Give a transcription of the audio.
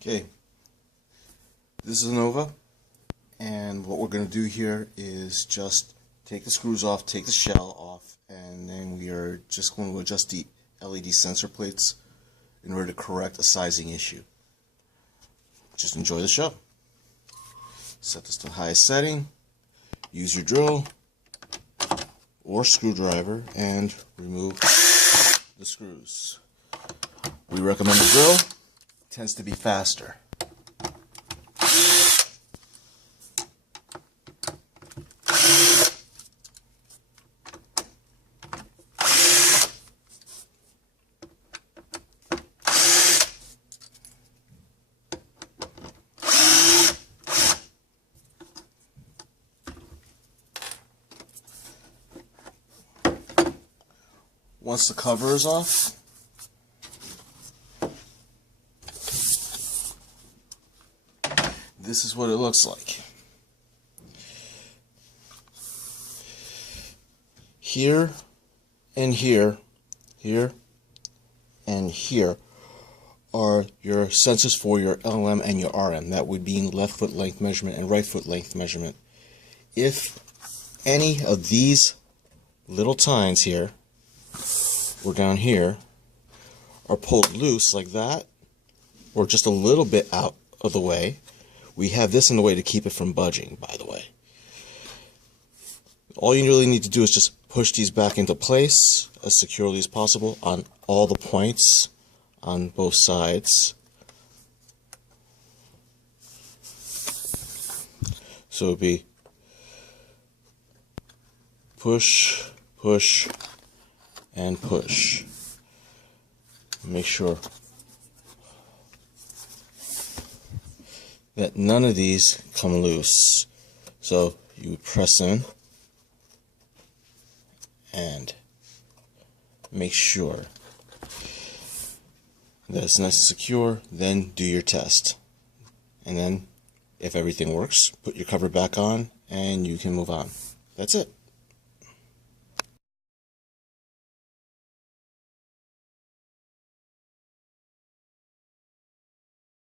Okay, this is Nova, and what we're going to do here is just take the screws off, take the shell off, and then we are just going to adjust the LED sensor plates in order to correct a sizing issue. Just enjoy the show. Set this to the highest setting, use your drill or screwdriver and remove the screws. We recommend the drill. Tends to be faster. Once the cover is off, this is what it looks like. Here and here, here and here are your sensors for your LM and your RM. That would be left foot length measurement and right foot length measurement. If any of these little tines here or down here are pulled loose like that, or just a little bit out of the way, we have this in the way to keep it from budging, by the way. All you really need to do is just push these back into place as securely as possible on all the points on both sides. So it would be push, push, and push. Make sure that none of these come loose. So you press in and make sure that it's nice and secure. Then do your test, and then if everything works, put your cover back on and you can move on. That's it.